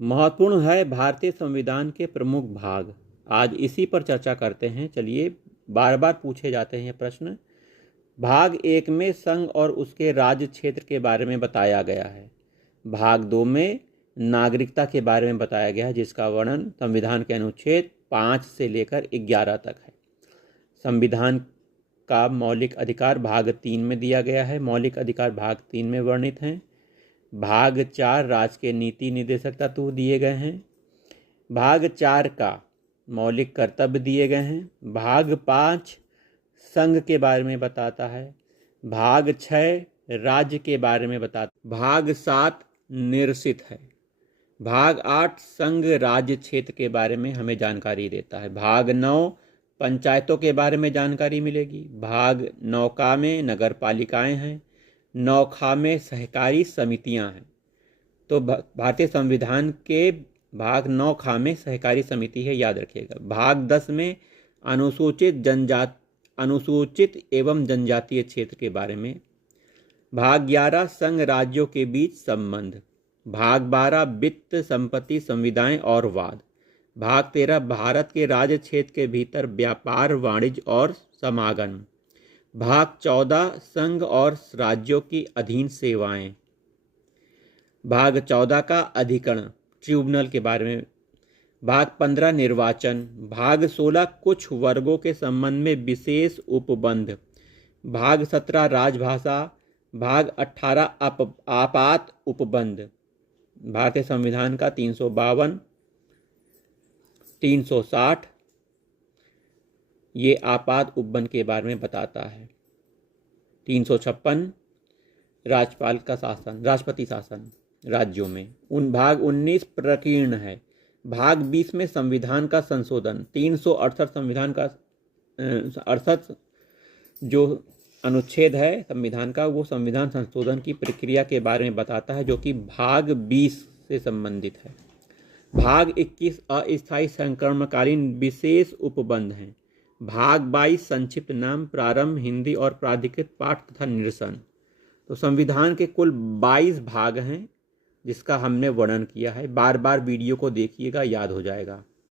महत्वपूर्ण है भारतीय संविधान के प्रमुख भाग। आज इसी पर चर्चा करते हैं। चलिए, बार बार पूछे जाते हैं ये प्रश्न। भाग 1 में संघ और उसके राज्य क्षेत्र के बारे में बताया गया है। भाग 2 में नागरिकता के बारे में बताया गया है, जिसका वर्णन संविधान के अनुच्छेद 5 से लेकर 11 तक है। संविधान का मौलिक अधिकार भाग 3 में दिया गया है। मौलिक अधिकार भाग 3 में वर्णित हैं। भाग 4 राज्य के नीति निर्देशक तत्व दिए गए हैं। भाग 4 का मौलिक कर्तव्य दिए गए हैं। भाग 5 संघ के बारे में बताता है। भाग 6 राज्य के बारे में बताता। भाग 7 निरसित है। भाग 8 संघ राज्य क्षेत्र के बारे में हमें जानकारी देता है। भाग 9 पंचायतों के बारे में जानकारी मिलेगी। भाग 9 का में नगर पालिकाएँ हैं। 9 खा में सहकारी समितियां हैं। तो भारतीय संविधान के भाग 9 खा में सहकारी समिति है, याद रखिएगा। भाग 10 में अनुसूचित एवं जनजातीय क्षेत्र के बारे में। भाग 11 संघ राज्यों के बीच संबंध। भाग 12 वित्त, संपत्ति, संविदाएं और वाद। भाग 13 भारत के राज्य क्षेत्र के भीतर व्यापार, वाणिज्य और समागम। भाग 14 संघ और राज्यों की अधीन सेवाएं। भाग 14 का अधिकरण, ट्रिब्यूनल के बारे में। भाग 15 निर्वाचन। भाग 16 कुछ वर्गों के संबंध में विशेष उपबंध। भाग 17 राजभाषा। भाग 18 आपात उपबंध। भारतीय संविधान का 352, 360 ये आपात उपबंध के बारे में बताता है। 356 राज्यपाल का शासन, राष्ट्रपति शासन राज्यों में। भाग 19 प्रकीर्ण है। भाग 20 में संविधान का संशोधन। 368 संविधान का 68 जो अनुच्छेद है संविधान का, वो संविधान संशोधन की प्रक्रिया के बारे में बताता है, जो कि भाग 20 से संबंधित है। भाग 21 अस्थायी संक्रमणकालीन विशेष उपबंध हैं। भाग 22 संक्षिप्त नाम, प्रारंभ, हिंदी और प्राधिकृत पाठ तथा निरसन। तो संविधान के कुल 22 भाग हैं, जिसका हमने वर्णन किया है। बार बार वीडियो को देखिएगा, याद हो जाएगा।